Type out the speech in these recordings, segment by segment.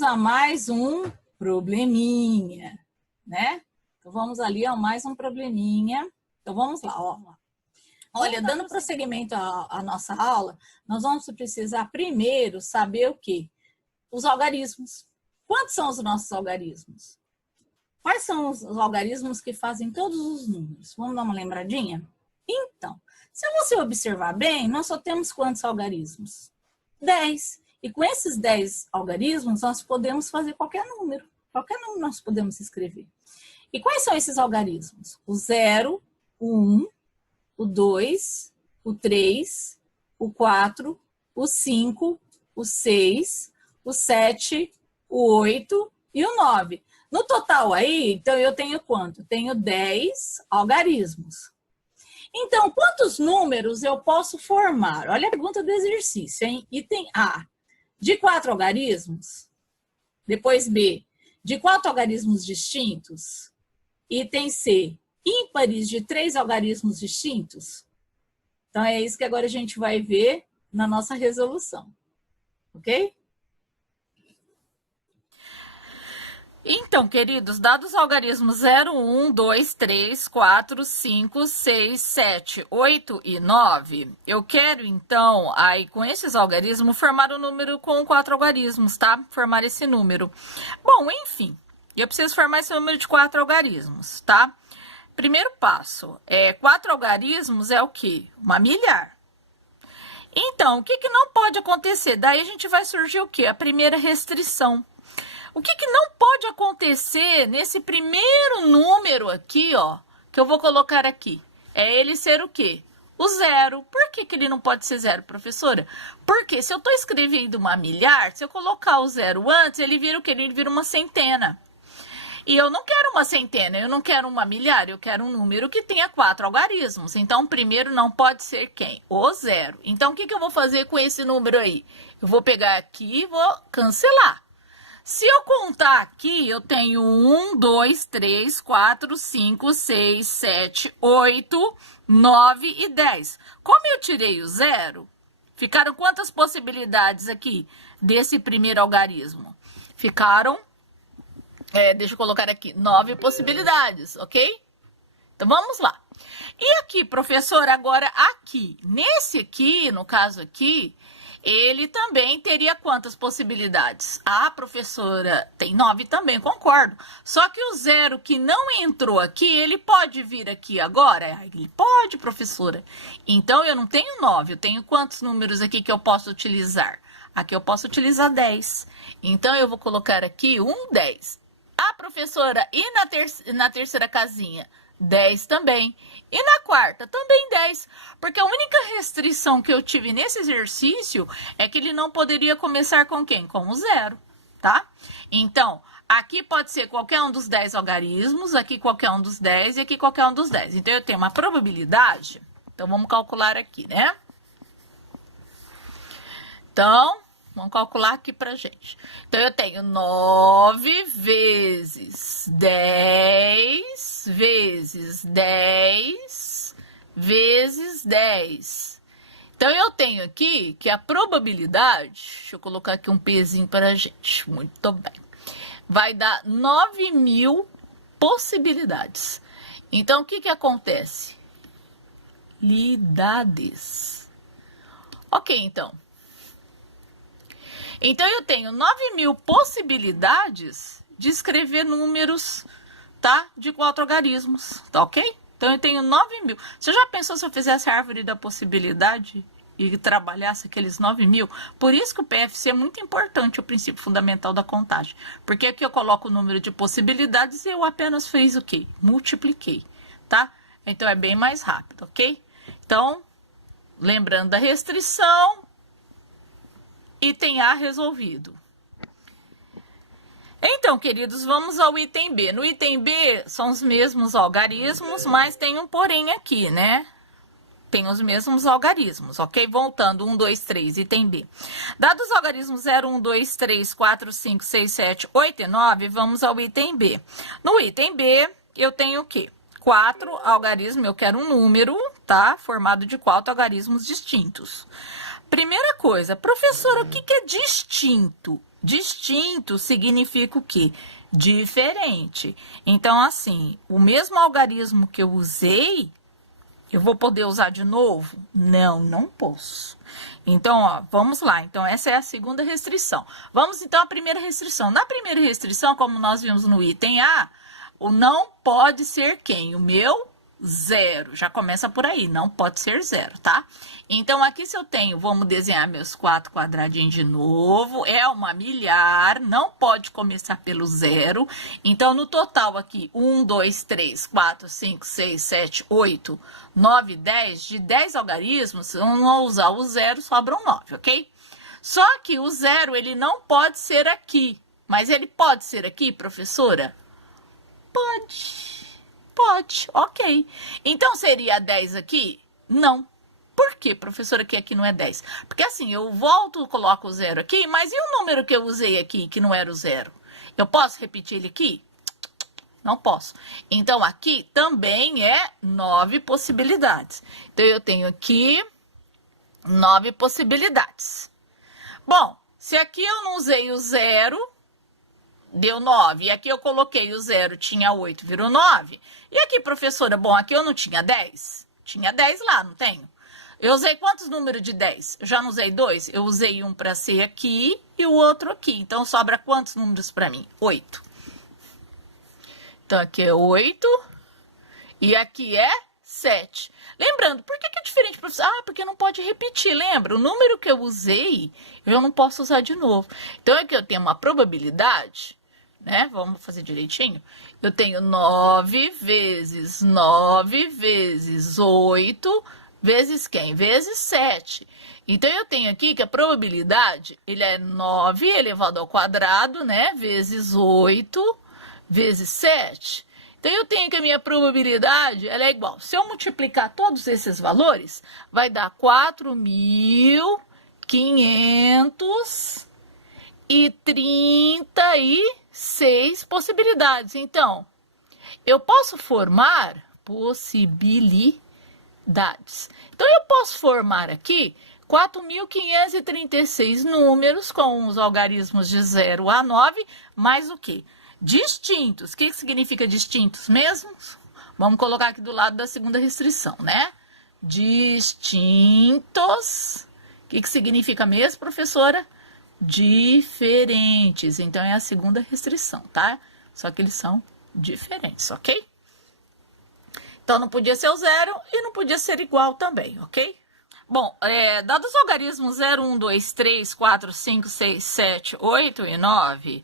vamos a mais um probleminha, né? Então, vamos ali a mais um probleminha. Então, vamos lá, ó. Olha, dando prosseguimento à nossa aula, nós vamos precisar primeiro saber o quê? Os algarismos. Quantos são os nossos algarismos? Quais são os algarismos que fazem todos os números? Vamos dar uma lembradinha? Então, se você observar bem, nós só temos quantos algarismos? 10. E com esses 10 algarismos, nós podemos fazer qualquer número. Qualquer número nós podemos escrever. E quais são esses algarismos? O 0, o 1, o 2, o 3, o 4, o 5, o 6, o 7, o 8 e o 9. No total aí, então eu tenho quanto? Tenho 10 algarismos. Então, quantos números eu posso formar? Olha a pergunta do exercício, hein? Item A, de 4 algarismos. Depois B, de 4 algarismos distintos. Item C, ímpares de 3 algarismos distintos. Então, é isso que agora a gente vai ver na nossa resolução. Ok? Então, queridos, dados os algarismos 0, 1, 2, 3, 4, 5, 6, 7, 8 e 9, eu quero, então, aí com esses algarismos, formar um número com 4 algarismos, tá? Formar esse número. Bom, enfim, eu preciso formar esse número de 4 algarismos, tá? Primeiro passo, 4 algarismos é o quê? Uma milhar. Então, o que que não pode acontecer? Daí a gente vai surgir o quê? A primeira restrição. O que que não pode acontecer nesse primeiro número aqui, ó, que eu vou colocar aqui? É ele ser o quê? O 0. Por que que ele não pode ser 0, professora? Porque se eu estou escrevendo uma milhar, se eu colocar o 0 antes, ele vira o quê? Ele vira uma centena. E eu não quero uma centena, eu não quero uma milhar, eu quero um número que tenha 4 algarismos. Então, o primeiro não pode ser quem? O 0. Então, o que que eu vou fazer com esse número aí? Eu vou pegar aqui e vou cancelar. Se eu contar aqui, eu tenho 1, 2, 3, 4, 5, 6, 7, 8, 9 e 10. Como eu tirei o 0, ficaram quantas possibilidades aqui desse primeiro algarismo? Ficaram, deixa eu colocar aqui, 9 possibilidades, ok? Então, vamos lá. E aqui, professora, agora aqui, nesse aqui, no caso aqui, ele também teria quantas possibilidades? Ah, professora, tem 9 também, concordo. Só que o 0 que não entrou aqui, ele pode vir aqui agora? Ele pode, professora. Então, eu não tenho 9, eu tenho quantos números aqui que eu posso utilizar? Aqui eu posso utilizar 10. Então, eu vou colocar aqui 10. Ah, professora, e na terceira casinha? 10 também. E na quarta, também 10. Porque a única restrição que eu tive nesse exercício é que ele não poderia começar com quem? Com o 0, tá? Então, aqui pode ser qualquer um dos 10 algarismos, aqui qualquer um dos 10 e aqui qualquer um dos 10. Então, eu tenho uma probabilidade. Então, vamos calcular aqui, né? Então, vamos calcular aqui pra gente. Então, eu tenho 9 vezes 10 vezes 10 vezes 10. Então, eu tenho aqui que a probabilidade, deixa eu colocar aqui um pezinho pra gente, muito bem, vai dar 9.000 possibilidades. Então, o que que acontece? Lidades. Ok, então. Então, eu tenho 9.000 possibilidades de escrever números, tá? De 4 algarismos, tá ok? Então, eu tenho 9.000. Você já pensou se eu fizesse a árvore da possibilidade e trabalhasse aqueles 9.000? Por isso que o PFC é muito importante, o princípio fundamental da contagem. Porque aqui eu coloco o número de possibilidades e eu apenas fiz o quê? Multipliquei, tá? Então, é bem mais rápido, ok? Então, lembrando da restrição, item A resolvido. Então, queridos, vamos ao item B. No item B, são os mesmos algarismos, mas tem um porém aqui, né? Tem os mesmos algarismos, ok? Voltando, 1, 2, 3, item B. Dados os algarismos 0, 1, 2, 3, 4, 5, 6, 7, 8 e 9, vamos ao item B. No item B, eu tenho o quê? 4 algarismos, eu quero um número, tá? Formado de 4 algarismos distintos. Primeira coisa, professora, o que que é distinto? Distinto significa o quê? Diferente. Então, assim, o mesmo algarismo que eu usei, eu vou poder usar de novo? Não, não posso. Então, ó, vamos lá. Então, essa é a segunda restrição. Vamos, então, à primeira restrição. Na primeira restrição, como nós vimos no item A, o não pode ser quem? O meu zero. Já começa por aí, não pode ser zero, tá? Então, aqui se eu tenho, vamos desenhar meus 4 quadradinhos de novo, é uma milhar, não pode começar pelo zero. Então, no total aqui, 1, 2, 3, 4, 5, 6, 7, 8, 9, 10, de 10 algarismos, se eu não usar o zero, sobram 9, ok? Só que o zero, ele não pode ser aqui, mas ele pode ser aqui, professora? Pode. Pode, ok. Então, seria 10 aqui? Não. Por quê, professora, que aqui não é 10? Porque assim, eu volto, coloco o zero aqui, mas e o número que eu usei aqui, que não era o zero? Eu posso repetir ele aqui? Não posso. Então, aqui também é 9 possibilidades. Então, eu tenho aqui 9 possibilidades. Bom, se aqui eu não usei o zero, deu 9. E aqui eu coloquei o zero, tinha 8, virou 9. E aqui, professora, bom, aqui eu não tinha 10? Tinha 10 lá, não tenho? Eu usei quantos números de 10? Eu já não usei 2? Eu usei um para ser aqui e o outro aqui. Então, sobra quantos números para mim? 8. Então, aqui é 8 e aqui é 7. Lembrando, por que é diferente, professor? Ah, porque não pode repetir, lembra? O número que eu usei, eu não posso usar de novo. Então, aqui eu tenho uma probabilidade, né? Vamos fazer direitinho. Eu tenho 9 vezes 9 vezes 8 vezes quem? Vezes 7. Então, eu tenho aqui que a probabilidade, ele é 9 elevado ao quadrado, né? Vezes 8 vezes 7. Então, eu tenho que a minha probabilidade, ela é igual. Se eu multiplicar todos esses valores, vai dar 4.536 possibilidades. Então, eu posso formar possibilidades. Então, eu posso formar aqui 4.536 números com os algarismos de 0 a 9, mais o quê? Distintos. O que significa distintos mesmo? Vamos colocar aqui do lado da segunda restrição, né? Distintos. O que significa mesmo, professora? Diferentes. Então, é a segunda restrição, tá? Só que eles são diferentes, ok? Então, não podia ser o zero e não podia ser igual também, ok? Bom, dados os algarismos 0, 1, 2, 3, 4, 5, 6, 7, 8 e 9...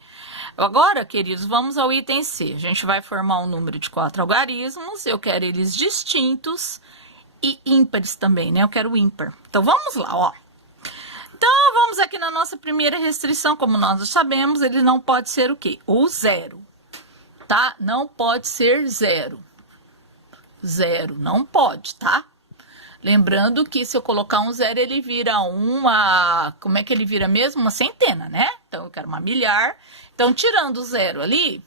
Agora, queridos, vamos ao item C. A gente vai formar um número de 4 algarismos. Eu quero eles distintos e ímpares também, né? Eu quero o ímpar. Então, vamos lá, ó. Então, vamos aqui na nossa primeira restrição. Como nós já sabemos, ele não pode ser o quê? O zero, tá? Não pode ser zero. Zero, não pode, tá? Lembrando que se eu colocar um zero, ele vira uma... Como é que ele vira mesmo? Uma centena, né? Então, eu quero uma milhar. Então, tirando o zero ali,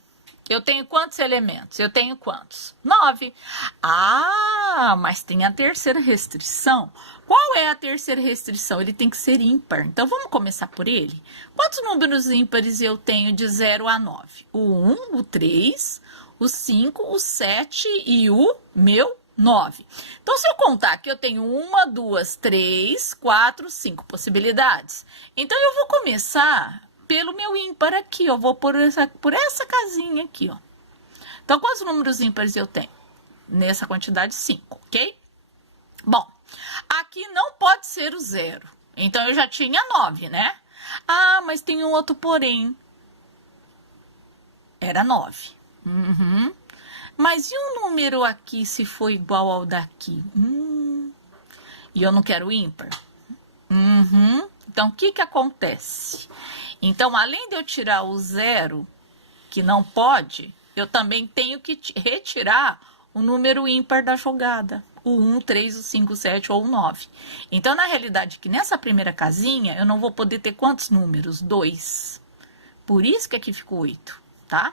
eu tenho quantos elementos? Eu tenho quantos? 9. Ah, mas tem a terceira restrição. Qual é a terceira restrição? Ele tem que ser ímpar. Então, vamos começar por ele? Quantos números ímpares eu tenho de 0 a 9? O 1, o 3, o 5, o 7 e o meu 9. Então, se eu contar que eu tenho 1, 2, 3, 4, 5 possibilidades. Então, eu vou começar pelo meu ímpar aqui, ó. Vou por essa casinha aqui, ó. Então, quantos números ímpares eu tenho? Nessa quantidade, 5, ok? Bom, aqui não pode ser o zero. Então, eu já tinha 9, né? Ah, mas tem um outro porém. Era 9. Mas e um número aqui se for igual ao daqui? E eu não quero ímpar? Então, o que acontece? Então, além de eu tirar o zero, que não pode, eu também tenho que retirar o número ímpar da jogada. O 1, 3, o 5, o 7 ou o 9. Então, na realidade, aqui nessa primeira casinha, eu não vou poder ter quantos números? 2. Por isso que aqui ficou 8, tá?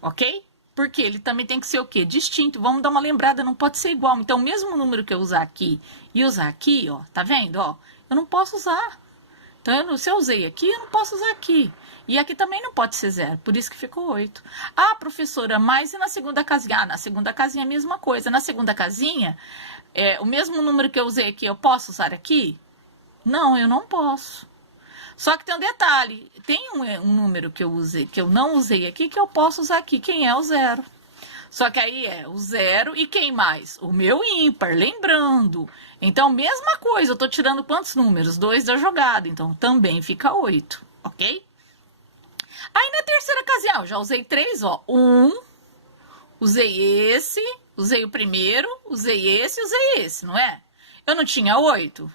Ok? Porque ele também tem que ser o quê? Distinto. Vamos dar uma lembrada, não pode ser igual. Então, o mesmo número que eu usar aqui e usar aqui, ó, tá vendo? Ó, eu não posso usar. Então, Então, se eu usei aqui, eu não posso usar aqui. E aqui também não pode ser 0, por isso que ficou 8. Ah, professora, mas e na segunda casinha? Ah, na segunda casinha é a mesma coisa. Na segunda casinha, o mesmo número que eu usei aqui, eu posso usar aqui? Não, eu não posso. Só que tem um detalhe, tem um número que eu usei, que eu não usei aqui, que eu posso usar aqui. Quem é o 0? Só que aí é o 0 e quem mais? O meu ímpar, lembrando. Então, mesma coisa, eu tô tirando quantos números? 2 da jogada, então também fica 8, ok? Aí na terceira casinha, eu já usei 3, ó. 1, usei esse, usei o primeiro, usei esse, não é? Eu não tinha 8?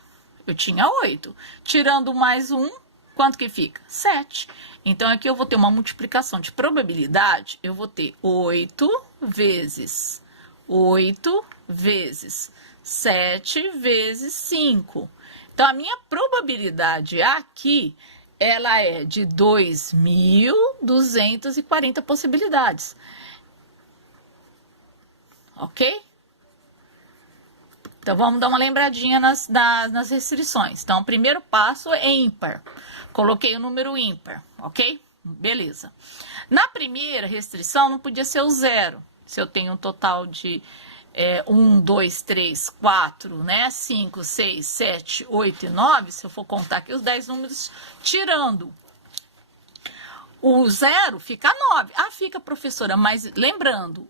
Eu tinha 8. Tirando mais 1, quanto que fica? 7. Então, aqui eu vou ter uma multiplicação de probabilidade. Eu vou ter 8 vezes 7 vezes 5. Então, a minha probabilidade aqui, ela é de 2.240 possibilidades. Ok? Então, vamos dar uma lembradinha nas restrições. Então, o primeiro passo é ímpar. Coloquei o número ímpar, ok? Beleza. Na primeira restrição, não podia ser o 0. Se eu tenho um total de 1, 2, 3, 4, né? 5, 6, 7, 8 e 9, se eu for contar aqui os 10 números, tirando o 0, fica 9. Ah, fica, professora, mas lembrando,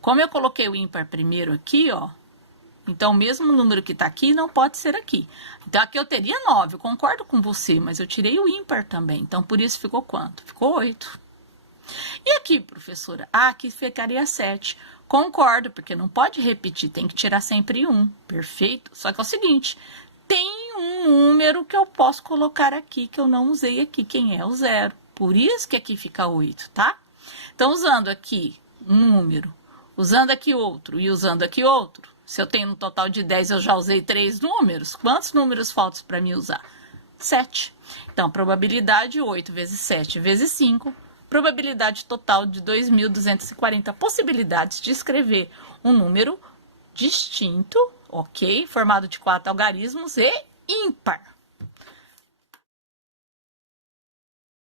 como eu coloquei o ímpar primeiro aqui, ó, então, o mesmo número que tá aqui não pode ser aqui. Então, aqui eu teria 9, eu concordo com você, mas eu tirei o ímpar também. Então, por isso ficou quanto? Ficou 8. E aqui, professora? Ah, aqui ficaria 7. Concordo, porque não pode repetir, tem que tirar sempre 1. Perfeito? Só que é o seguinte, tem um número que eu posso colocar aqui, que eu não usei aqui, quem é o 0. Por isso que aqui fica 8, tá? Então, usando aqui um número, usando aqui outro e usando aqui outro, se eu tenho um total de 10, eu já usei 3 números. Quantos números faltam para mim usar? 7. Então, probabilidade 8 vezes 7 vezes 5. Probabilidade total de 2.240 possibilidades de escrever um número distinto, ok? Formado de 4 algarismos e ímpar.